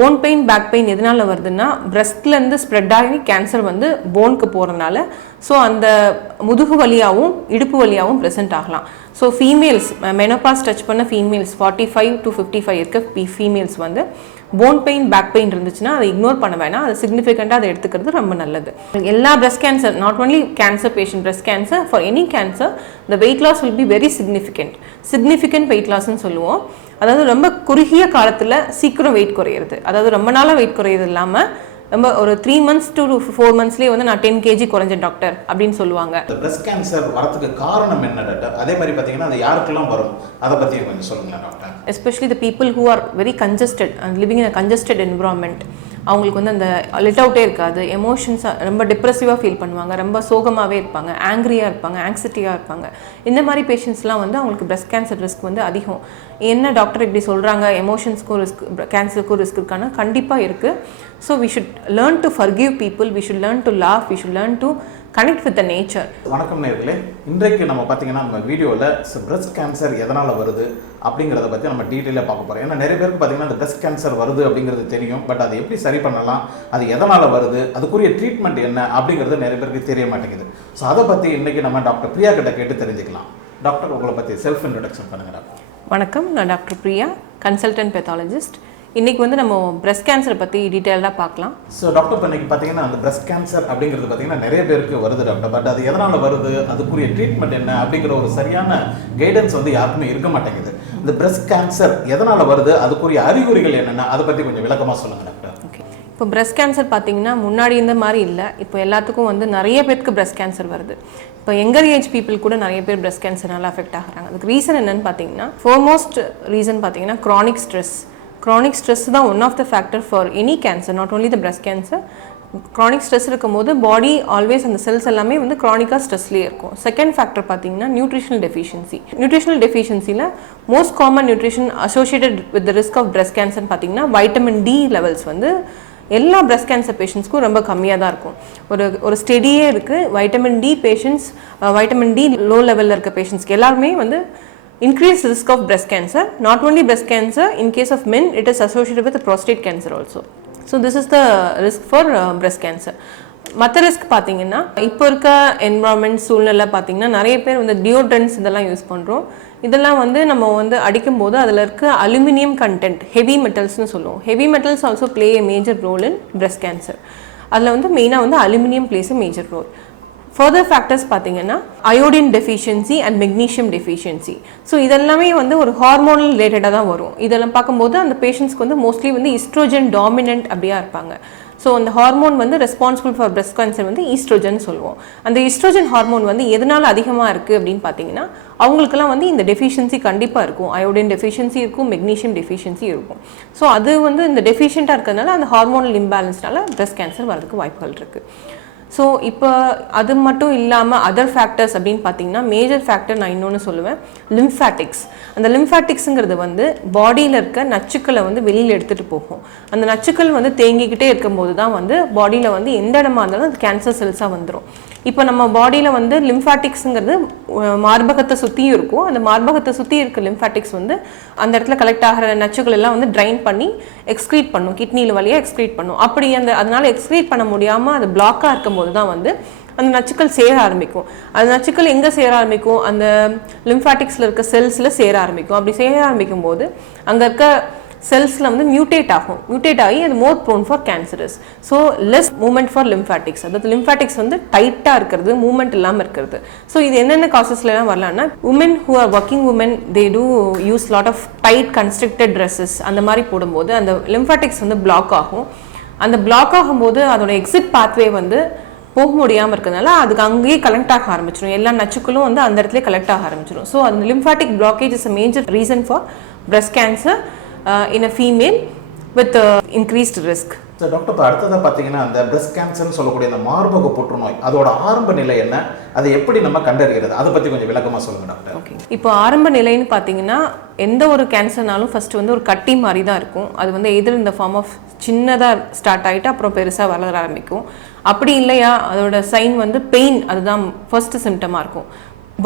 Phone pain back pain எதனால வருதுன்னா பிரஸ்ட்லேருந்து spread ஆகி கேன்சர் வந்து போனுக்கு போகிறதுனால ஸோ அந்த முதுகு வலியாகவும் இடுப்பு வலியாகவும் ப்ரெசென்ட் ஆகலாம். ஸோ ஃபீமேல்ஸ் மெனோபாஸ் டச் பண்ண ஃபீமேல்ஸ் 45 to 55 இருக்க ஃபீமேல்ஸ் வந்து போன் பெயின் பேக் பெயின் இருந்துச்சுன்னா அதை இக்னோர் பண்ண வேணாம். அது சிக்னிஃபிகண்ட்டாக அதை எடுத்துக்கிறது ரொம்ப நல்லது. எல்லா breast cancer, not only cancer patient, breast cancer for any cancer the weight loss will be very significant weight லாஸ்ன்னு சொல்லுவோம். அதாவது ரொம்ப குறுகிய காலத்தில் சீக்கிரம் வெயிட் குறையிறது, அதாவது ரொம்ப நாளாக வெயிட் குறையிறது இல்லாமல் ரொம்ப ஒரு 3 months to 4 monthsலேயே வந்து நான் 10 kg குறைஞ்சேன் டாக்டர் அப்படின்னு சொல்லுவாங்க. பிரஸ்ட் கேன்சர் வரதுக்கு காரணம் என்ன டாக்டர்? அதே மாதிரி பார்த்தீங்கன்னா அது யாருக்கெல்லாம் வரும் அதை பற்றி கொஞ்சம் சொல்லுங்கள் doctor. Especially the people who are very congested and living in a congested environment, அவங்களுக்கு வந்து அந்த லெட் அவுட்டே இருக்காது, எமோஷன்ஸாக ரொம்ப டிப்ரெசிவாக ஃபீல் பண்ணுவாங்க, ரொம்ப சோகமாகவே இருப்பாங்க, ஆங்க்ரியாக இருப்பாங்க, ஆங்ஸைட்டியாக இருப்பாங்க. இந்த மாதிரி பேஷண்ட்ஸ்லாம் வந்து அவங்களுக்கு பிரஸ்ட் கேன்சர் ரிஸ்க் வந்து அதிகம். என்ன டாக்டர் இப்படி சொல்கிறாங்க, எமோஷன்ஸ்க்கும் ரிஸ்க் கேன்சருக்கும் ரிஸ்க் இருக்கானா? கண்டிப்பாக இருக்குது. So we should learn to forgive people, we should learn to laugh, we should learn to connect with the nature. வணக்கம் நேயர்களே, இன்றைக்கு நம்ம பார்த்தீங்கன்னா நம்ம வீடியோவில் பிரஸ்ட் கேன்சர் எதனால் வருது அப்படிங்கிறத பற்றி நம்ம டீட்டெயிலாக பார்க்க போகிறோம். ஏன்னா நிறைய பேருக்கு பார்த்தீங்கன்னா அந்த பிரஸ்ட் கேன்சர் வருது அப்படிங்கிறது தெரியும், பட் அதை எப்படி சரி பண்ணலாம், அது எதனால் வருது, அதுக்குரிய ட்ரீட்மெண்ட் என்ன அப்படிங்கிறது நிறைய பேருக்கு தெரிய மாட்டேங்குது. ஸோ அதை பற்றி இன்றைக்கி நம்ம டாக்டர் பிரியா கிட்ட கேட்டு தெரிஞ்சுக்கலாம். டாக்டர், உங்களை பற்றி செல்ஃப் இன்ட்ரடக்ஷன் பண்ணுங்க டாக்டர். வணக்கம், நான் டாக்டர் பிரியா, கன்சல்டன்ட் பெத்தாலஜிஸ்ட். இன்றைக்கி வந்து நம்ம பிரஸ்ட் கேன்சரை பற்றி டீட்டெயிலாக பார்க்கலாம். ஸோ டாக்டர், இப்போ இன்றைக்கி பார்த்தீங்கன்னா அந்த பிரஸ்ட் கேன்சர் அப்படிங்கிறது பார்த்தீங்கன்னா நிறைய பேருக்கு வருது டாக்டர், பட் அது எதனால் வருது, அதுக்குரிய ட்ரீட்மெண்ட் என்ன அப்படிங்கிற ஒரு சரியான கைடன்ஸ் வந்து யாருக்குமே இருக்க மாட்டேங்குது. இந்த பிரஸ்ட் கேன்சர் எதனால் வருது, அதுக்குரிய அறிகுறிகள் என்னென்ன, அதை பற்றி கொஞ்சம் விளக்கமாக சொல்லுங்கள் டாக்டர். ஓகே, இப்போ பிரஸ்ட் கேன்சர் பார்த்தீங்கன்னா முன்னாடி இந்த மாதிரி இல்லை, இப்போ எல்லாத்துக்கும் வந்து நிறைய பேருக்கு பிரஸ்ட் கேன்சர் வருது. இப்போ யங்கர் ஏஜ் பீப்புள் கூட நிறைய பேர் பிரஸ்ட் கேன்சர்னால அஃபெக்ட் ஆகிறாங்க. அதுக்கு ரீசன் என்னன்னு பார்த்தீங்கன்னா, ஃபோர்மோஸ்ட் ரீசன் பார்த்தீங்கன்னா க்ரானிக் ஸ்ட்ரெஸ் தான் one of the factor for any cancer, not only the breast cancer. Chronic stress இருக்கும் போது பாடி ஆல்வேஸ் அந்த செல்ஸ் எல்லாமே வந்து க்ரானிக்காக ஸ்ட்ரெஸ்லேயே இருக்கும். செகண்ட் ஃபேக்டர் பார்த்தீங்கன்னா நியூட்ரிஷனல் டெஃபிஷியன்சியில் most common nutrition associated with the risk of breast கேன்சர்னு பார்த்தீங்கன்னா வைட்டமின் டி லெவல்ஸ் வந்து எல்லா பிரஸ்ட் கேன்சர் பேஷண்ட்ஸ்க்கும் ரொம்ப கம்மியாக தான் இருக்கும். ஒரு ஸ்டெடியே இருக்குது. Vitamin D patients, vitamin D low லெவலில் இருக்க பேஷண்ட்ஸ்க்கு எல்லாருமே வந்து increased risk of breast cancer. Not only breast cancer, in case of men it is associated with prostate cancer also. So this is the risk for breast cancer. மற்ற risk பார்த்தீங்கன்னா, இப்போ இருக்க environment சூழ்நிலை பார்த்தீங்கன்னா நிறைய பேர் வந்து டியோட்ரன்ஸ் இதெல்லாம் யூஸ் பண்ணுறோம். இதெல்லாம் வந்து நம்ம வந்து அடிக்கும்போது அதில் இருக்க அலுமினியம் கண்டென்ட், ஹெவி மெட்டல்ஸ்னு சொல்லுவோம். Heavy metals also play a major role in breast cancer. அதில் வந்து மெயினாக வந்து aluminium plays a major role. Further factors பார்த்தீங்கன்னா iodine deficiency and magnesium deficiency. So இதெல்லாமே வந்து ஒரு ஹார்மோனல் ரிலேட்டடாக தான் வரும். இதெல்லாம் பார்க்கும்போது அந்த பேஷண்ட்ஸ்க்கு வந்து மோஸ்ட்லி வந்து ஈஸ்ட்ரோஜன் டாமினன்ட் அப்படியா இருப்பாங்க. ஸோ அந்த ஹார்மோன் வந்து ரெஸ்பான்சிபிள் ஃபார் பிரஸ்ட் கேன்சர் வந்து ஈஸ்ட்ரோஜன் சொல்லுவோம். அந்த ஈஸ்ட்ரோஜன் ஹார்மோன் வந்து எதனால் அதிகமாக இருக்குது அப்படின்னு பார்த்தீங்கன்னா, அவங்களுக்குலாம் வந்து இந்த டெஃபிஷியன்சி கண்டிப்பாக இருக்கும். அயோடின் டெஃபிஷியன்சி இருக்கும், மெக்னீஷியம் டெஃபிஷியன்சி இருக்கும். ஸோ அது வந்து இந்த டெஃபிஷியண்ட்டாக இருக்கிறதுனால அந்த ஹார்மோனல் இம்பேலன்ஸ்னால பிரஸ்ட் கேன்சர் வரதுக்கு வாய்ப்புகள் இருக்குது. ஸோ இப்போ அது மட்டும் இல்லாமல் அதர் ஃபேக்டர்ஸ் அப்படின்னு பார்த்தீங்கன்னா, மேஜர் ஃபேக்டர் நான் இன்னொன்று சொல்லுவேன், லிம்ஃபேட்டிக்ஸ். அந்த லிம்ஃபேட்டிக்ஸுங்கிறது வந்து பாடியில் இருக்க நச்சுக்களை வந்து வெளியில் எடுத்துகிட்டு போகும். அந்த நச்சுக்கள் வந்து தேங்கிக்கிட்டே இருக்கும்போது தான் வந்து பாடியில் வந்து எந்த இடமா இருந்தாலும் அது கேன்சர் செல்ஸாக வந்துடும். இப்போ நம்ம பாடியில் வந்து லிம்ஃபேட்டிக்ஸுங்கிறது மார்பகத்தை சுற்றியும் இருக்கும். அந்த மார்பகத்தை சுற்றி இருக்க லிம்ஃபேட்டிக்ஸ் வந்து அந்த இடத்துல கலெக்ட் ஆகிற நச்சுக்கள் எல்லாம் வந்து ட்ரைன் பண்ணி எக்ஸ்க்ரீட் பண்ணும், கிட்னியில் வழியாக எக்ஸ்க்ரீட் பண்ணும். அப்படி அதனால எக்ஸ்க்ரீட் பண்ண முடியாமல் அது பிளாக்காக இருக்கும்போது தான் வந்து அந்த நச்சுக்கள் சேர ஆரம்பிக்கும். அந்த நச்சுக்கள் எங்கே சேர ஆரம்பிக்கும்? அந்த லிம்ஃபேட்டிக்ஸில் இருக்க செல்ஸில் சேர ஆரம்பிக்கும். அப்படி சேர ஆரம்பிக்கும் போது அங்கே இருக்க செல்ஸில் வந்து மியூட்டேட் ஆகி அது more prone for cancerous. So less movement for lymphatics, அதாவது லிம்ஃபேட்டிக்ஸ் வந்து டைட்டாக இருக்கிறது, மூமெண்ட் இல்லாமல் இருக்கிறது. ஸோ இது என்னென்ன காசஸ்லாம் வரலாம்னா, women who are working women they do use lot of tight constructed dresses அந்த மாதிரி போடும்போது அந்த லிம்ஃபேட்டிக்ஸ் வந்து பிளாக் ஆகும். அந்த பிளாக் ஆகும்போது அதோட எக்ஸிட் பாத்வே வந்து போக முடியாமல் இருக்கிறதுனால அதுக்கு அங்கேயே கலெக்ட் ஆக ஆரம்பிச்சிடும். எல்லா நச்சுக்களும் வந்து அந்த இடத்துல கலெக்ட் ஆக ஆரம்பிச்சிடும். ஸோ அந்த lymphatic blockage is a major reason for breast cancer in a female with increased risk. So doctor, இப்போ அடுத்ததாக பார்த்தீங்கன்னா அந்த பிரஸ்ட் கேன்சர்னு சொல்லக்கூடிய அந்த மார்பக புற்றுநோய், அதோட ஆரம்ப நிலை என்ன, அதை எப்படி நம்ம கண்டறிகிறது, அதை பற்றி கொஞ்சம் விளக்கமாக சொல்லுங்கள் டாக்டர். ஓகே, இப்போ ஆரம்ப நிலைன்னு பார்த்தீங்கன்னா எந்த ஒரு கேன்சர்னாலும் ஃபர்ஸ்ட் வந்து ஒரு கட்டி மாதிரி தான் இருக்கும். அது வந்து எதிர் இந்த ஃபார்ம் ஆஃப் சின்னதாக ஸ்டார்ட் ஆகிட்டு அப்புறம் பெருசாக வளர ஆரம்பிக்கும். அப்படி இல்லையா அதோட சைன் வந்து பெயின், அதுதான் ஃபர்ஸ்ட் சிம்டமாக இருக்கும்.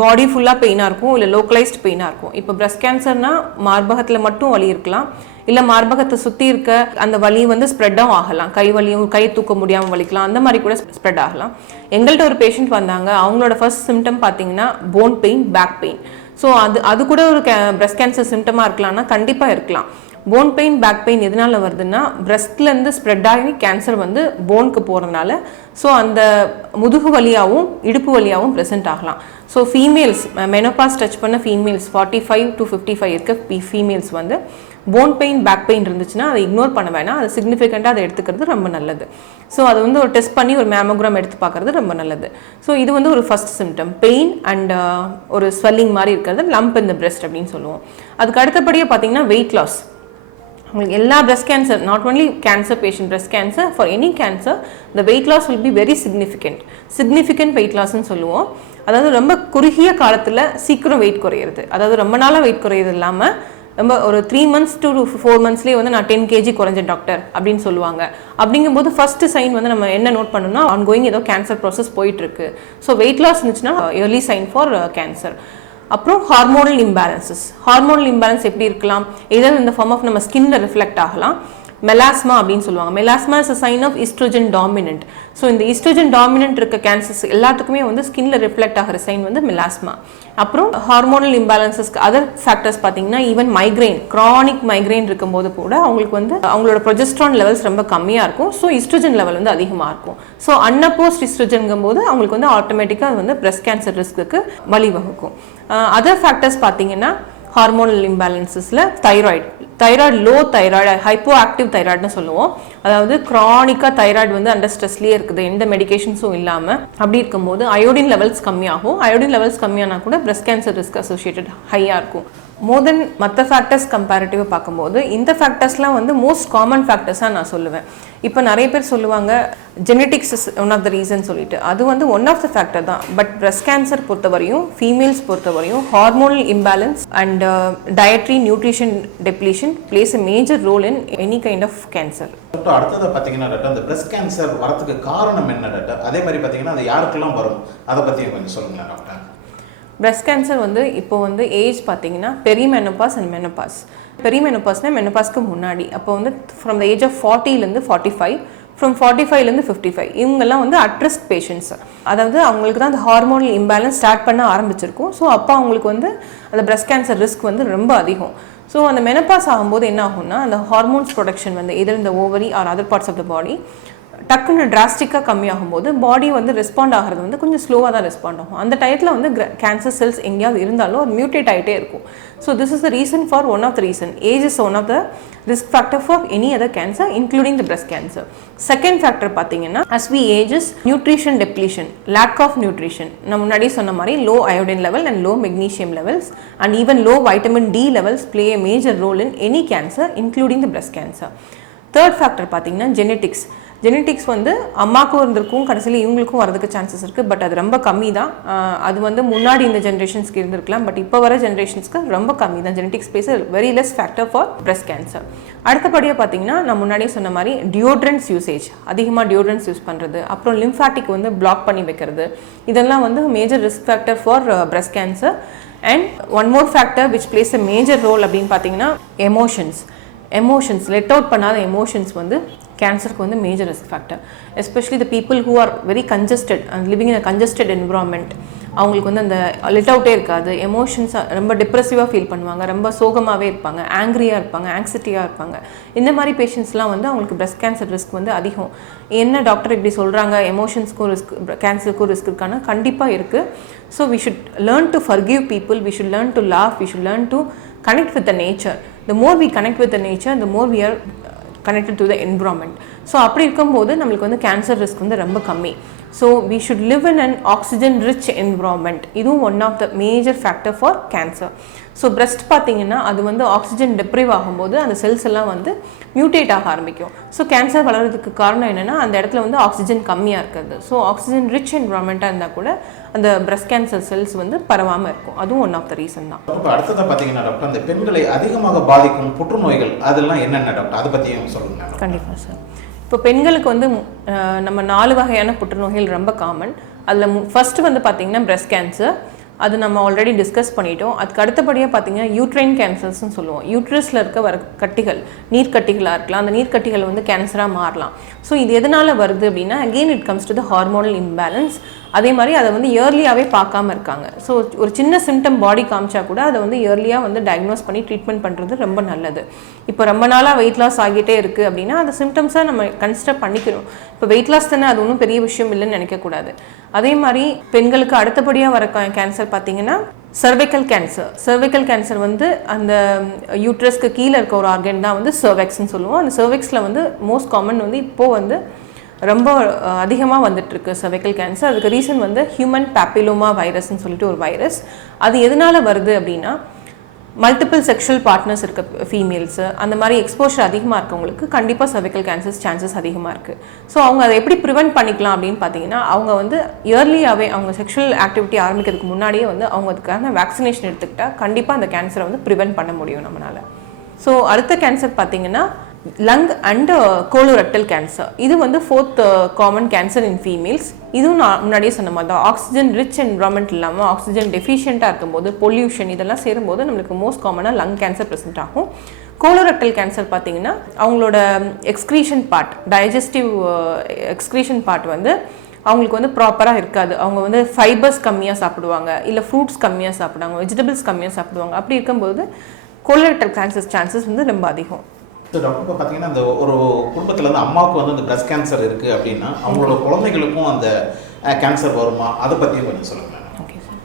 பாடி ஃபுல்லாக பெயினாக இருக்கும், இல்லை லோக்கலைஸ்ட் பெயினாக இருக்கும். இப்போ பிரஸ்ட் கேன்சர்னால் மார்பகத்தில் மட்டும் வலி இருக்கலாம், இல்லை மார்பகத்தை சுற்றி இருக்க அந்த வலி வந்து ஸ்ப்ரெட்டாகவும் ஆகலாம். கை வலியும், கை தூக்க முடியாமல் வலிக்கலாம், அந்த மாதிரி கூட ஸ்ப்ரெட் ஆகலாம். எங்கள்கிட்ட ஒரு பேஷண்ட் வந்தாங்க, அவங்களோட ஃபர்ஸ்ட் சிம்டம் பார்த்தீங்கன்னா bone pain, back pain. So அது கூட ஒரு பிரஸ்ட் கேன்சர் சிம்டமாக இருக்கலாம்னா கண்டிப்பாக இருக்கலாம். போன் பெயின், பேக் பெயின் எதனால வருதுன்னா பிரஸ்ட்லேருந்து ஸ்ப்ரெட் ஆகி கேன்சர் வந்து போனுக்கு போகிறதுனால. ஸோ அந்த முதுகு வலியாகவும் இடுப்பு வலியாகவும் ப்ரெசென்ட் ஆகலாம். ஸோ ஃபீமேல்ஸ், மெனோபாஸ் டச் பண்ண ஃபீமேல்ஸ் 45 to 55 இருக்க ஃபீமேல்ஸ் வந்து போன் பெயின், பேக் பெயின் இருந்துச்சுன்னா அதை இக்னோர் பண்ண வேணாம், அது சிக்னிஃபிகண்ட்டாக அதை எடுத்துக்கிறது ரொம்ப நல்லது. ஸோ அது வந்து ஒரு டெஸ்ட் பண்ணி ஒரு மேமோகிராம் எடுத்து பார்க்குறது ரொம்ப நல்லது. ஸோ இது வந்து ஒரு ஃபர்ஸ்ட் சிம்டம், பெயின் அண்ட் ஒரு ஸ்வெல்லிங் மாதிரி இருக்கிறது, லம்ப் இன் த பிரெஸ்ட் அப்படின்னு சொல்லுவோம். அதுக்கு அடுத்தபடியாக பார்த்தீங்கன்னா வெயிட் லாஸ். உங்களுக்கு எல்லா breast cancer, not only cancer patient, breast cancer, for any cancer, the weight loss will be very significant weight loss ன்னு சொல்லுவோம். அதாவது ரொம்ப குறுகிய காலத்தில் சீக்கிரம் வெயிட் குறையிறது, அதாவது ரொம்ப நாளாக வெயிட் குறையிறது இல்லாமல் ரொம்ப ஒரு 3 months to 4 monthsலேயே வந்து நான் 10 kg குறைஞ்சேன் டாக்டர் அப்படின்னு சொல்லுவாங்க. அப்படிங்கும்போது ஃபர்ஸ்ட் சைன் வந்து நம்ம என்ன நோட் பண்ணணும்னா ஆன்கோயிங் ஏதோ கேன்சர் ப்ராசஸ் போயிட்டுருக்கு. ஸோ வெயிட் லாஸ் இருந்துச்சுன்னா early sign for கேன்சர். அப்புறம் ஹார்மோனல் இம்பேலன்ஸ் எப்படி இருக்கலாம், ஏதாவது இந்த ஃபார்ம் ஆஃப் நம்ம ஸ்கின்ல ரிஃப்ளெக்ட் ஆகலாம். மெலாஸ்மா அப்படின்னு சொல்லுவாங்க. Melasma is a sign of estrogen dominant. So இந்த ஈஸ்ட்ரோஜன் டாமினன்ட் இருக்க கேன்சர்ஸ் எல்லாத்துக்குமே வந்து ஸ்கின்ல ரிஃப்ளெக்ட் ஆகிற சைன் வந்து மெலாஸ்மா. அப்புறம் ஹார்மோனல் இம்பேலன்சஸ்க்கு அதர் ஃபேக்டர்ஸ் பார்த்தீங்கன்னா ஈவன் மைக்ரைன், கிரானிக் மைக்ரைன் இருக்கும்போது கூட அவங்களுக்கு வந்து அவங்களோட ப்ரொஜெஸ்ட்ரான் லெவல்ஸ் ரொம்ப கம்மியாக இருக்கும். ஸோ ஈஸ்ட்ரோஜன் லெவல் வந்து அதிகமாக இருக்கும். ஸோ அன்அப்போஸ்ட் ஈஸ்ட்ரோஜன்கும் போது அவங்களுக்கு வந்து ஆட்டோமேட்டிக்காக அது வந்து பிரஸ்ட் கேன்சர் ரிஸ்க்கு வழிவகுக்கும். அதர் ஃபேக்டர்ஸ் பார்த்தீங்கன்னா ஹார்மோனல் இம்பேலன்சஸில் thyroid low thyroid, hypo active தைராய்டுன்னு சொல்லுவோம். அதாவது க்ரானிக்காக தைராய்டு வந்து அண்டர் ஸ்ட்ரெஸ்லேயே இருக்குது, எந்த மெடிகேஷன்ஸும் இல்லாமல். அப்படி இருக்கும்போது அயோடின் லெவல்ஸ் கம்மியாகும். அயோடின் லெவல்ஸ் கம்மியானா கூட பிரஸ்ட் கேன்சர் ரிஸ்க் அசோசியேட்டட் ஹையாக இருக்கும். மோர் தென் மற்ற ஃபேக்டர்ஸ் கம்பேரிட்டிவாக பார்க்கும்போது இந்த ஃபேக்டர்ஸ்லாம் வந்து மோஸ்ட் காமன் ஃபேக்டர்ஸாக நான் சொல்லுவேன். இப்போ நிறைய பேர் சொல்லுவாங்க genetics is one of the reason சொல்லிட்டு, அது வந்து ஒன் ஆஃப் த ஃபேக்டர் தான். பட் பிரஸ்ட் கேன்சர் பொறுத்தவரையும், ஃபீமேல்ஸ் பொறுத்தவரையும் hormonal imbalance and dietary nutrition depletion plays a major role in any kind of cancer. அடுத்தது பார்த்தீங்கன்னா டாக்டர், அந்த பிரஸ்ட் கேன்சர் வரதுக்கு காரணம் என்ன டாக்டர்? அதே மாதிரி பார்த்தீங்கன்னா அது யாருக்கெல்லாம் வரும், அதை பற்றி கொஞ்சம் சொல்லுங்களேன் டாக்டர். பிரஸ்ட் கேன்சர் வந்து இப்போ வந்து ஏஜ் பார்த்தீங்கன்னா பெரிமெனோபாஸ் அண்ட் மெனோபாஸ். பெரிமெனோபாஸ்னால் மெனோபாஸ்க்கு முன்னாடி, அப்போ வந்து ஃப்ரம் த ஏஜ் ஆஃப் 40லேருந்து 45, ஃப்ரம் 45லேருந்து 55 இவங்கெல்லாம் வந்து அட்ரிஸ்க் பேஷண்ட்ஸ். அதாவது அவங்களுக்கு தான் அந்த ஹார்மோனல் இம்பேலன்ஸ் ஸ்டார்ட் பண்ண ஆரம்பிச்சிருக்கும். ஸோ அப்போ அவங்களுக்கு வந்து அந்த பிரஸ்ட் கேன்சர் ரிஸ்க் வந்து ரொம்ப அதிகம். ஸோ அந்த மெனோபாஸ் ஆகும்போது என்ன ஆகும்னா அந்த ஹார்மோன்ஸ் ப்ரொடக்ஷன் வந்து எதிர் இந்த ovary or other parts of the body டக்குன்னு டிராஸ்டிக்காக கம்மியாகும் போது பாடி வந்து ரெஸ்பாண்ட் ஆகிறது வந்து கொஞ்சம் ஸ்லோவாக தான் ரெஸ்பாண்ட் ஆகும். அந்த டயத்தில் வந்து கேன்சர் செல்ஸ் எங்கேயாவது இருந்தாலும் அது மியூட்டேட் ஆகிட்டே இருக்கும். So this is the reason for one of the reason. Age is one of the risk factor for any other cancer including the breast cancer. Second factor பார்த்தீங்கன்னா as we ages, nutrition depletion, lack of nutrition. நான் முன்னாடி சொன்ன மாதிரி low iodine level and low magnesium levels and even low vitamin D levels play a major role in any cancer including the breast cancer. Third factor பார்த்தீங்கன்னா genetics வந்து அம்மாவுக்கும் இருந்திருக்கும், கடைசியில் இவங்களுக்கும் வரதுக்கு சான்சஸ் இருக்குது. பட் அது ரொம்ப கம்மி தான். அது வந்து முன்னாடி இந்த ஜென்ரேஷன்ஸ்க்கு இருந்திருக்கலாம், பட் இப்போ வர ஜென்ரேஷன்ஸ்க்கு ரொம்ப கம்மி தான். Genetics plays very less factor for breast cancer. அடுத்தபடியாக பார்த்தீங்கன்னா நான் முன்னாடியே சொன்ன மாதிரி டியோட்ரன்ஸ் யூசேஜ், அதிகமாக டியோட்ரன்ஸ் யூஸ் பண்ணுறது, அப்புறம் லிம்ஃபாட்டிக் வந்து பிளாக் பண்ணி வைக்கிறது, இதெல்லாம் வந்து major risk factor for breast cancer. And one more factor which plays a major role அப்படின்னு பார்த்தீங்கன்னா எமோஷன்ஸ் லெட் அவுட் பண்ணாத எமோஷன்ஸ் வந்து கேன்சருக்கு வந்து major risk factor. Especially the people who are very congested and living in a congested environment, அவங்களுக்கு வந்து அந்த let அவுட்டே இருக்காது. எமோஷன்ஸ் ரொம்ப டிப்ரெசிவாக ஃபீல் பண்ணுவாங்க, ரொம்ப சோகமாகவே இருப்பாங்க, ஆங்க்ரியாக இருப்பாங்க, ஆங்ஸைட்டியாக இருப்பாங்க. இந்த மாதிரி பேஷண்ட்ஸ்லாம் வந்து அவங்களுக்கு பிரஸ்ட் கேன்சர் ரிஸ்க் வந்து அதிகம். என்ன டாக்டர் இப்படி சொல்கிறாங்க, எமோஷன்ஸ்க்கும் ரிஸ்க் கேன்சருக்கும் ரிஸ்க் இருக்கானா? கண்டிப்பாக இருக்குது. So we should learn to forgive people, we should learn to laugh, we should learn to connect with the nature. The more we connect with the nature, the more we are connected to the environment. So அப்படி இருக்கும்போது நம்மளுக்கு வந்து cancer risk வந்து ரொம்ப கம்மி. So we should live in an oxygen rich environment. இதுவும் one of the major factor for cancer. So breast பார்த்தீங்கன்னா அது வந்து ஆக்சிஜன் டெப்ரைவ் ஆகும்போது அந்த செல்ஸ் எல்லாம் வந்து மியூட்டேட் ஆக ஆரம்பிக்கும். ஸோ கேன்சர் வளர்கிறதுக்கு காரணம் என்னென்னா அந்த இடத்துல வந்து ஆக்சிஜன் கம்மியாக இருக்கிறது. ஸோ ஆக்சிஜன் ரிச் என்விரான்மெண்ட்டாக இருந்தால் கூட அந்த பிரஸ்ட் கேன்சர் செல்ஸ் வந்து பரவாமல் இருக்கும். அதுவும் ஒன் ஆஃப் த ரீசன் தான். இப்போ அடுத்ததாக பார்த்தீங்கன்னா டாக்டர், அந்த பெண்களை அதிகமாக பாதிக்கும் புற்றுநோய்கள் அதெல்லாம் என்னென்ன டாக்டர், அதை பற்றியும் சொல்லுங்க. கண்டிப்பாக சார். இப்போ பெண்களுக்கு வந்து நம்ம 4 வகையான புற்றுநோய்கள் ரொம்ப காமன். அதில் ஃபர்ஸ்ட் வந்து பார்த்தீங்கன்னா பிரஸ்ட் கேன்சர், அது நம்ம ஆல்ரெடி டிஸ்கஸ் பண்ணிட்டோம். அதுக்கு அடுத்தபடியாக பார்த்தீங்கன்னா யூட்ரைன் கேன்சர்ஸ்னு சொல்லுவோம். யூட்ரஸில் இருக்க கட்டிகள் நீர்க்கட்டிகளாக இருக்கலாம், அந்த நீர்க்கட்டிகள் வந்து கேன்சராக மாறலாம். ஸோ இது எதனால் வருது அப்படின்னா again it comes to the hormonal imbalance. அதே மாதிரி அதை வந்து இயர்லியாகவே பார்க்காம இருக்காங்க. ஸோ ஒரு சின்ன சிம்டம் பாடி காமிச்சா கூட அதை வந்து இயர்லியாக வந்து டயக்னோஸ் பண்ணி ட்ரீட்மெண்ட் பண்ணுறது ரொம்ப நல்லது. இப்போ ரொம்ப நாளாக வெயிட் லாஸ் ஆகிட்டே இருக்குது அப்படின்னா அந்த சிம்டம்ஸை நம்ம கன்சிடர் பண்ணிக்கணும். இப்போ வெயிட் லாஸ் தானே, அது ஒன்றும் பெரிய விஷயம் இல்லைன்னு நினைக்கக்கூடாது. அதே மாதிரி பெண்களுக்கு அடுத்தபடியாக வர கேன்சர் பார்த்தீங்கன்னா சர்வைக்கல் கேன்சர். சர்வைக்கல் கேன்சர் வந்து அந்த யூட்ரஸ்க்கு கீழே இருக்க ஒரு ஆர்கன் தான் வந்து சர்வெக்ஸ்ன்னு சொல்லுவோம். அந்த சர்வெக்ஸில் வந்து மோஸ்ட் காமன் வந்து இப்போது வந்து ரொம்ப அதிகமாக வந்துட்டுருக்கு சர்வைக்கல் கேன்சர். அதுக்கு ரீசன் வந்து ஹியூமன் பேப்பிலோமா வைரஸ்ன்னு சொல்லிட்டு ஒரு வைரஸ். அது எதனால் வருது அப்படின்னா மல்டிபிள் செக்ஷுவல் பார்ட்னர்ஸ் இருக்க ஃபீமேல்ஸு, அந்த மாதிரி எக்ஸ்போஷர் அதிகமாக இருக்கவங்களுக்கு கண்டிப்பாக சர்வைக்கல் கேன்சர்ஸ் சான்சஸ் அதிகமாக இருக்குது. ஸோ அவங்க அதை எப்படி ப்ரிவென்ட் பண்ணிக்கலாம் அப்படின்னு பார்த்தீங்கன்னா அவங்க வந்து இயர்லியாகவே அவங்க செக்ஷுவல் ஆக்டிவிட்டி ஆரம்பிக்கிறதுக்கு முன்னாடியே வந்து அவங்க அதுக்கான வேக்சினேஷன் எடுத்துக்கிட்டால் கண்டிப்பாக அந்த கேன்சரை வந்து ப்ரிவென்ட் பண்ண முடியும் நம்மளால். ஸோ அடுத்த கேன்சர் பார்த்தீங்கன்னா லங் அண்ட் கோலோரெக்டல் கேன்சர். இது வந்து 4th காமன் கேன்சர் இன் ஃபீமேல்ஸ். இதுவும் நான் முன்னாடியே சொன்ன மாதிரி தான் ஆக்சிஜன் ரிச் என்விரான்மெண்ட் இல்லாமல் ஆக்சிஜன் டெஃபிஷியண்ட்டாக இருக்கும்போது பொல்யூஷன் இதெல்லாம் சேரும்போது நம்மளுக்கு மோஸ்ட் காமனாக லங் கேன்சர் ப்ரெசென்ட் ஆகும். கோலோரெக்டல் கேன்சர் பார்த்தீங்கன்னா அவங்களோட excretion part, digestive excretion part வந்து அவங்களுக்கு வந்து ப்ராப்பராக இருக்காது. அவங்க வந்து ஃபைபர்ஸ் கம்மியாக சாப்பிடுவாங்க, இல்லை ஃப்ரூட்ஸ் கம்மியாக சாப்பிடுவாங்க, வெஜிடபிள்ஸ் கம்மியாக சாப்பிடுவாங்க. அப்படி இருக்கும்போது கோலோரெக்டல் கேன்சர் சான்சஸ் வந்து ரொம்ப அதிகம். ஸோ டாக்டர் இப்போ பார்த்தீங்கன்னா இந்த ஒரு குடும்பத்தில் வந்து அம்மாவுக்கு வந்து இந்த பிரஸ்ட் கேன்சர் இருக்குது அப்படின்னா அவங்களோட குழந்தைகளுக்கும் அந்த கேன்சர் வருமா, அதை பற்றியும் கொஞ்சம் சொல்லுங்கள். ஓகே சார்,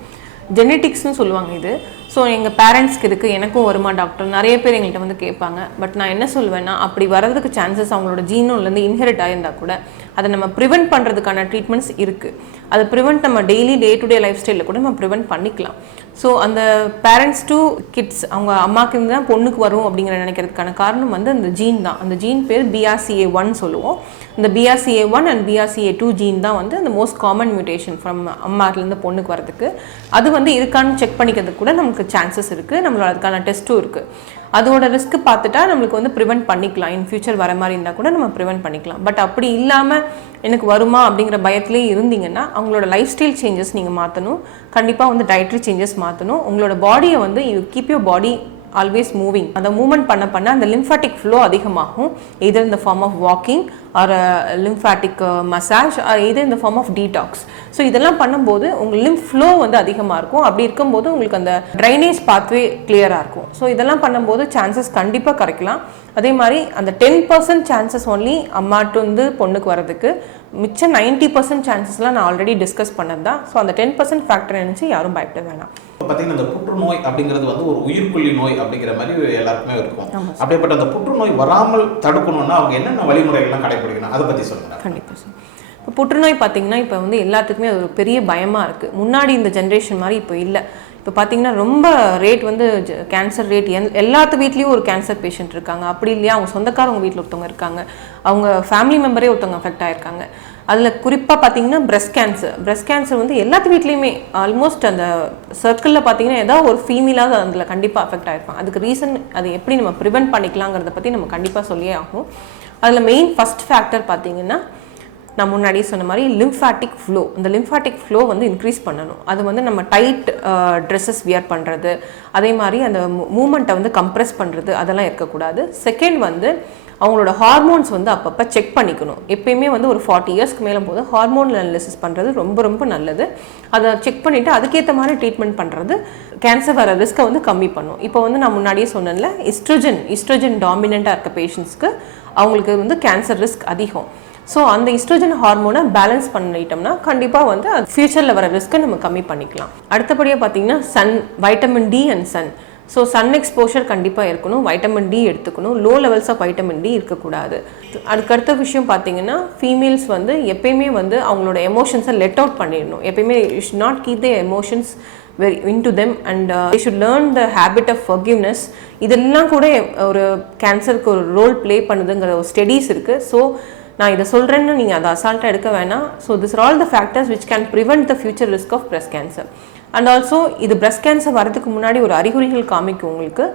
ஜெனட்டிக்ஸ்னு சொல்லுவாங்க இது. ஸோ எங்கள் பேரண்ட்ஸ்க்கு இருக்குது, எனக்கும் வருமா டாக்டர், நிறைய பேர் எங்கள்கிட்ட வந்து கேட்பாங்க. பட் நான் என்ன சொல்வேன்னா அப்படி வர்றதுக்கு சான்சஸ் அவங்களோட ஜீனோலேருந்து இன்ஹெரிட் ஆகியிருந்தால் கூட அதை நம்ம ப்ரிவென்ட் பண்ணுறதுக்கான ட்ரீட்மெண்ட்ஸ் இருக்குது. அதை ப்ரிவென்ட் நம்ம daily day to day life ஸ்டைலில் கூட நம்ம ப்ரிவென்ட் பண்ணிக்கலாம். ஸோ அந்த பேரண்ட்ஸ் டு கிட்ஸ் அவங்க அம்மாவுக்கு இருந்து தான் பொண்ணுக்கு வரும் அப்படிங்கிற நினைக்கிறதுக்கான காரணம் வந்து அந்த ஜீன் தான். அந்த ஜீன் பேர் BRCA1 சொல்லுவோம். இந்த BRCA1 அண்ட் BRCA2 ஜீன் தான் வந்து அந்த மோஸ்ட் காமன் மியூட்டேஷன் ஃப்ரம் அம்மாட்டிலேருந்து பொண்ணுக்கு வரதுக்கு. அது வந்து இருக்கான்னு செக் பண்ணிக்கிறதுக்கு கூட நமக்கு சான்சஸ் இருக்குது. நம்மளோட அதுக்கான டெஸ்ட்டும் இருக்குது. அதோட ரிஸ்க் பார்த்துட்டா நம்மளுக்கு வந்து ப்ரிவென்ட் பண்ணிக்கலாம். இன் ஃபியூச்சர் வர மாதிரி இருந்தால் கூட நம்ம ப்ரிவென்ட் பண்ணிக்கலாம். பட் அப்படி இல்லாமல் எனக்கு வருமா அப்படிங்கிற பயத்திலே இருந்தீங்கன்னா அவங்களோட லைஃப் ஸ்டைல் சேஞ்சஸ் நீங்கள் மாற்றணும். கண்டிப்பாக வந்து டயட்ரி சேஞ்சஸ் மாற்றணும். உங்களோட பாடியை வந்து you keep your body always moving. அந்த மூவ்மெண்ட் பண்ண அந்த லிம்ஃபாட்டிக் ஃப்ளோ அதிகமாகும். எதர் இந்த form of walking or lymphatic massage or either இந்த ஃபார்ம் ஆஃப் டீடாக்ஸ். ஸோ இதெல்லாம் பண்ணும்போது உங்கள் லிம்ஃப் ஃப்ளோ வந்து அதிகமாக இருக்கும். அப்படி இருக்கும்போது உங்களுக்கு அந்த ட்ரைனேஜ் பாத்வே கிளியராக இருக்கும். ஸோ இதெல்லாம் பண்ணும்போது சான்சஸ் கண்டிப்பாக குறைக்கலாம். அதே மாதிரி அந்த 10% சான்சஸ் ஒன்லி அம்மாட்டு வந்து பொண்ணுக்கு வரதுக்கு, மிச்சம் 90% சான்சஸ்லாம் நான் ஆல்ரெடி டிஸ்கஸ் பண்ணது தான். ஸோ அந்த 10% ஃபேக்டர் நினச்சி யாரும் பயப்பட வேணாம். இப்போ பார்த்தீங்கன்னா இந்த புற்றுநோய் அப்படிங்கிறது வந்து ஒரு உயிர்கொல்லி நோய் அப்படிங்கிற மாதிரி எல்லாருக்குமே இருக்கும். அப்படிப்பட்ட அந்த புற்றுநோய் வராமல் தடுக்கணும்னா அவங்க என்னென்ன வழிமுறைகள்லாம் கடைபிடிக்கணும், அதை பற்றி சொல்லுங்கள். கண்டிப்பாக சார். இப்போ புற்றுநோய் பார்த்தீங்கன்னா இப்போ வந்து எல்லாத்துக்குமே அது ஒரு பெரிய பயமாக இருக்குது. முன்னாடி இந்த ஜென்ரேஷன் மாதிரி இப்போ இல்லை. இப்போ பார்த்தீங்கன்னா ரொம்ப ரேட் வந்து கேன்சர் ரேட் எல்லாத்து வீட்லேயும் ஒரு கேன்சர் பேஷண்ட் இருக்காங்க. அப்படி இல்லையா அவங்க சொந்தக்காரவங்க வீட்டில் ஒருத்தவங்க இருக்காங்க, அவங்க ஃபேமிலி மெம்பரே ஒருத்தவங்க அஃபெக்ட் ஆகிருக்காங்க. அதில் குறிப்பாக பார்த்தீங்கன்னா பிரஸ்ட் கேன்சர் வந்து எல்லாத்து வீட்லேயுமே ஆல்மோஸ்ட் அந்த சர்க்கிளில் பார்த்தீங்கன்னா ஏதாவது ஒரு ஃபீமேலாவது அதில் கண்டிப்பாக அஃபெக்ட் ஆகிருப்பாங்க. அதுக்கு ரீசன் அதை எப்படி நம்ம ப்ரிவென்ட் பண்ணிக்கலாங்கிறத பற்றி நம்ம கண்டிப்பாக சொல்லியே ஆகும். அதில் மெயின் ஃபஸ்ட் ஃபேக்டர் பார்த்தீங்கன்னா நான் முன்னாடியே சொன்ன மாதிரி லிம்ஃபாட்டிக் ஃப்ளோ. அந்த லிம்ஃபாட்டிக் ஃப்ளோ வந்து இன்க்ரீஸ் பண்ணணும். அது வந்து நம்ம டைட் ட்ரெஸ்ஸஸ் வியர் பண்ணுறது, அதே மாதிரி அந்த மூமெண்ட்டை வந்து கம்ப்ரெஸ் பண்ணுறது, அதெல்லாம் இருக்கக்கூடாது. செகண்ட் வந்து அவங்களோட ஹார்மோன்ஸ் வந்து அப்பப்போ செக் பண்ணிக்கணும். எப்பயுமே வந்து ஒரு 40 இயர்ஸ்க்கு மேலே போது ஹார்மோன் அனாலிசிஸ் பண்ணுறது ரொம்ப ரொம்ப நல்லது. அதை செக் பண்ணிவிட்டு அதுக்கேற்ற மாதிரி ட்ரீட்மெண்ட் பண்ணுறது கேன்சர் வர ரிஸ்க்கை வந்து கம்மி பண்ணும். இப்போ வந்து நான் முன்னாடியே சொன்னேன்ல, ஈஸ்ட்ரோஜன் டாமினண்ட்டாக இருக்க பேஷண்ட்ஸ்க்கு அவங்களுக்கு வந்து கேன்சர் ரிஸ்க் அதிகம். ஸோ அந்த ஈஸ்ட்ரோஜன் ஹார்மோனை பேலன்ஸ் பண்ணிட்டோம்னா கண்டிப்பாக வந்து ஃபியூச்சரில் வர ரிஸ்க்கை நம்ம கம்மி பண்ணிக்கலாம். அடுத்தபடியாக பார்த்தீங்கன்னா vitamin D and sun. So sun exposure கண்டிப்பாக இருக்கணும். வைட்டமின் டி எடுத்துக்கணும். Low levels of vitamin D இருக்கக்கூடாது. அதுக்கடுத்த விஷயம் பார்த்தீங்கன்னா ஃபீமேல்ஸ் வந்து எப்பயுமே வந்து அவங்களோட எமோஷன்ஸை லெட் அவுட் பண்ணிடணும். எப்பயுமே you should not keep the emotions into them and they should learn the habit of forgiveness. இதெல்லாம் கூட ஒரு கேன்சருக்கு ஒரு ரோல் ப்ளே பண்ணுதுங்கிற ஒரு ஸ்டடீஸ் இருக்குது. ஸோ நான் இதை சொல்கிறேன்னு நீங்கள் அதை அசால்ட்டாக எடுக்க வேணாம். So this are all the factors which can prevent the future risk of breast cancer. And also இது பிரஸ்ட் கேன்சர் வரதுக்கு முன்னாடி ஒரு அறிகுறிகள் காமிக்கும் உங்களுக்கு.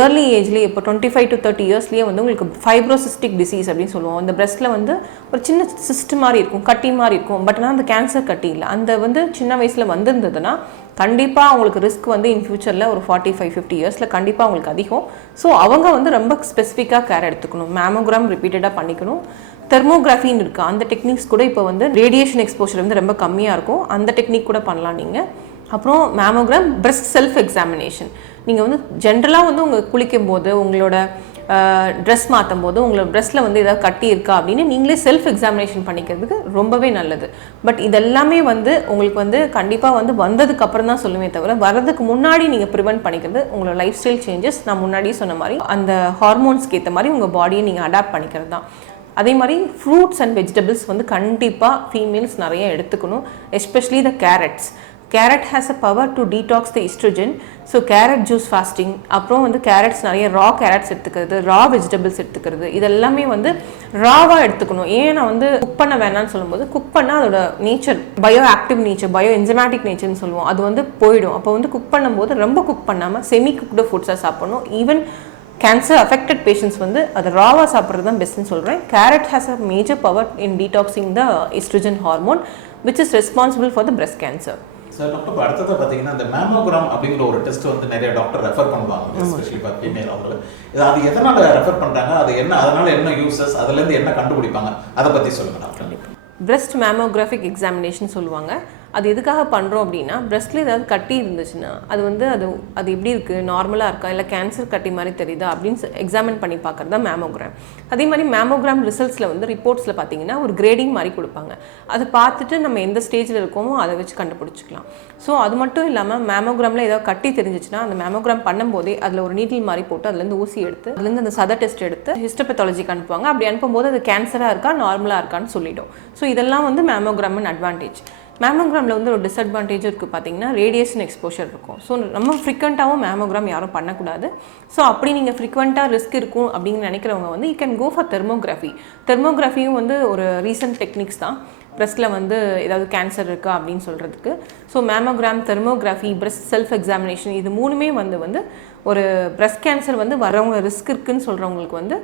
ஏர்லி ஏஜ்லேயே இப்போ 25 to 30 இயர்ஸ்லேயே வந்து உங்களுக்கு ஃபைப்ரோசிஸ்டிக் டிசீஸ் அப்படின்னு சொல்லுவோம். இந்த பிரெஸ்ட்டில் வந்து ஒரு சின்ன சிஸ்ட் மாதிரி இருக்கும், கட்டி மாதிரி இருக்கும். பட் ஆனால் அந்த கேன்சர் கட்டி இல்லை. அந்த வந்து சின்ன வயசில் வந்திருந்ததுன்னா கண்டிப்பாக அவங்களுக்கு ரிஸ்க் வந்து இன் ஃபியூச்சரில் ஒரு 45-50 இயர்ஸில் கண்டிப்பாக அவங்களுக்கு அதிகம். ஸோ அவங்க வந்து ரொம்ப ஸ்பெசிஃபிக்காக கேர் எடுத்துக்கணும். மேமோகிராம் ரிப்பீட்டடாக பண்ணிக்கணும். தெர்மோகிராஃபின்னு இருக்குது, அந்த டெக்னிக்ஸ் கூட இப்போ வந்து ரேடியேஷன் எக்ஸ்போஷர் வந்து ரொம்ப கம்மியாக இருக்கும், அந்த டெக்னிக் கூட பண்ணலாம் நீங்கள். அப்புறம் மேமோகிராம், பிரெஸ்ட் செல்ஃப் எக்ஸாமினேஷன். நீங்கள் வந்து ஜென்ரலாக வந்து உங்கள் குளிக்கும் போது, உங்களோட ட்ரெஸ் மாற்றும் போது உங்களோட ப்ரெஸ்ட்டில் வந்து ஏதாவது கட்டி இருக்கா அப்படின்னு நீங்களே செல்ஃப் எக்ஸாமினேஷன் பண்ணிக்கிறதுக்கு ரொம்பவே நல்லது. பட் இதெல்லாமே வந்து உங்களுக்கு வந்து கண்டிப்பாக வந்து வந்ததுக்கு அப்புறம் தான் சொல்லுமே தவிர, வரதுக்கு முன்னாடி நீங்கள் ப்ரிவென்ட் பண்ணிக்கிறது உங்களோட லைஃப் ஸ்டைல் சேஞ்சஸ். நான் முன்னாடியே சொன்ன மாதிரி அந்த ஹார்மோன்ஸ்க்கு ஏற்ற மாதிரி உங்கள் பாடியை நீங்கள் அடாப்ட் பண்ணிக்கிறது தான். அதே மாதிரி ஃப்ரூட்ஸ் அண்ட் வெஜிடபிள்ஸ் வந்து கண்டிப்பாக ஃபீமேல்ஸ் நிறைய எடுத்துக்கணும், especially the carrots. Carrot has a power to detox the estrogen. So carrot juice fasting, அப்புறம் வந்து கேரட்ஸ் நிறைய ரா கேரட்ஸ் எடுத்துக்கிறது, ரா வெஜிடபிள்ஸ் எடுத்துக்கிறது, இதெல்லாமே வந்து ராவாக எடுத்துக்கணும். ஏன் நான் வந்து குக் பண்ண வேணாம்னு சொல்லும்போது, குக் பண்ணால் அதோட nature bio active nature, bio enzymatic நேச்சர்னு சொல்லுவோம், அது வந்து போயிடும். அப்போ வந்து குக் பண்ணும்போது ரொம்ப குக் பண்ணாமல் செமி குக்டு ஃபுட்ஸாக சாப்பிடணும். ஈவன் கேன்சர் அஃபெக்டட் பேஷண்ட்ஸ் வந்து அதை ராவாக சாப்பிட்றது தான் பெஸ்ட்னு சொல்கிறேன். Carrot has a major power in detoxing the oestrogen hormone which is responsible for the breast cancer. Sir doctor, அடுத்தது பார்த்தீங்கன்னா இந்த மேமோகிராம் அப்படிங்கிற ஒரு டெஸ்ட் வந்து நிறைய டாக்டர் ரெஃபர் பண்ணுவாங்க, எஸ்பெஷலி ஃபார் ஃபீமேல். அவங்களுக்கு அது எதனால் ரெஃபர் பண்ணுறாங்க, அது என்ன, அதனால் என்ன யூசஸ், அதுலேருந்து என்ன கண்டுபிடிப்பாங்க, அதை பற்றி சொல்லுங்கள் டாக்டர். பிரெஸ்ட் மேமோகிராஃபிக் எக்ஸாமினேஷன் சொல்லுவாங்க. அது எதுக்காக பண்ணுறோம் அப்படின்னா, பிரெஸ்ட்டில் ஏதாவது கட்டி இருந்துச்சுன்னா அது வந்து அது எப்படி இருக்குது, நார்மலாக இருக்கா இல்லை கேன்சர் கட்டி மாதிரி தெரியுதா அப்படின்னு எக்ஸாமின் பண்ணி பார்க்குறது தான் மேமோகிராம். அதே மாதிரி மேமோகிராம் ரிசல்ட்ஸில் வந்து ரிப்போர்ட்ஸில் பார்த்தீங்கன்னா ஒரு கிரேடிங் மாதிரி கொடுப்பாங்க. அதை பார்த்துட்டு நம்ம எந்த ஸ்டேஜில் இருக்கோமோ அதை வச்சு கண்டுபிடிச்சிக்கலாம். ஸோ அது மட்டும் இல்லாமல் மேமோகிராமில் ஏதாவது கட்டி தெரிஞ்சிச்சுன்னா அந்த மேமோகிராம் பண்ணும்போதே அதில் ஒரு நீட்டில் மாதிரி போட்டு அதுலேருந்து ஊசி எடுத்து அதுலேருந்து அந்த சத டெஸ்ட் எடுத்து ஹிஸ்டோபெத்தாலஜிக்கு அனுப்புவாங்க. அப்படி அனுப்பும்போது அது கேன்சராக இருக்கா நார்மலாக இருக்கான்னு சொல்லிடும். ஸோ இதெல்லாம் வந்து மேமோகிராமின் அட்வான்டேஜ். மேமோகிராமில் வந்து ஒரு டிஸ்அட்வான்டேஜ் இருக்குது பார்த்தீங்கன்னா, ரேடியேஷன் எக்ஸ்போஷர் இருக்கும். ஸோ நம்ம ஃப்ரீக்வெண்ட்டாகவும் மேமோகிராம் யாரும் பண்ணக்கூடாது. ஸோ அப்படி நீங்கள் ஃப்ரீக்வெண்ட்டாக ரிஸ்க் இருக்கும் அப்படின்னு நினைக்கிறவங்க வந்து யூ கேன் கோ ஃபார் தெர்மோகிராஃபி. தெர்மோகிராஃபியும் வந்து ஒரு ரீசன்ட் டெக்னிக்ஸ் தான் பிரெஸ்ட்டில் வந்து ஏதாவது கேன்சர் இருக்கா அப்படின்னு சொல்கிறதுக்கு. So mammogram, thermography, breast self examination, இது மூணுமே வந்து ஒரு பிரெஸ்ட் கேன்சர் வந்து வரவங்க ரிஸ்க் இருக்குன்னு சொல்கிறவங்களுக்கு வந்து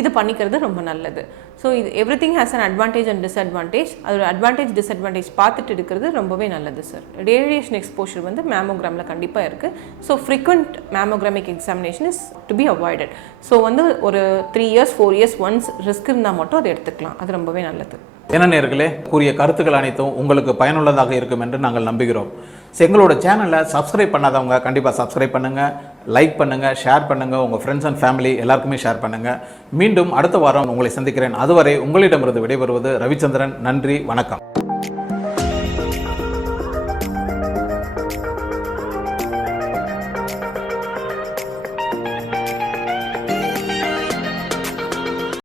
இது பண்ணிக்கிறது ரொம்ப நல்லது. ஸோ இது everything has an advantage and disadvantage. அதோட அட்வான்டேஜ் டிஸ்அட்வான்டேஜ் பார்த்துட்டு இருக்கிறது ரொம்பவே நல்லது சார். ரேடியேஷன் எக்ஸ்போஷர் வந்து மேமோகிராமில் கண்டிப்பாக இருக்குது. So frequent mammographic examination is to be avoided. So வந்து ஒரு 3 years 4 years ஒன்ஸ் ரிஸ்க் இருந்தால் மட்டும் அதை எடுத்துக்கலாம். அது ரொம்பவே நல்லது. என்ன நேயர்களே, கூறிய கருத்துக்கள் அனைத்தும் உங்களுக்கு பயனுள்ளதாக இருக்கும் என்று நாங்கள் நம்புகிறோம். எங்களோட சேனலை சப்ஸ்கிரைப் பண்ணாதவங்க கண்டிப்பாக சப்ஸ்கிரைப் பண்ணுங்கள், லைக் பண்ணுங்கள், ஷேர் பண்ணுங்கள், உங்கள் ஃப்ரெண்ட்ஸ் அண்ட் ஃபேமிலி எல்லாருக்குமே ஷேர் பண்ணுங்கள். மீண்டும் அடுத்த வாரம் உங்களை சந்திக்கிறேன். அதுவரை உங்களிடமிருந்து விடைபெறுவது ரவிச்சந்திரன். நன்றி, வணக்கம்.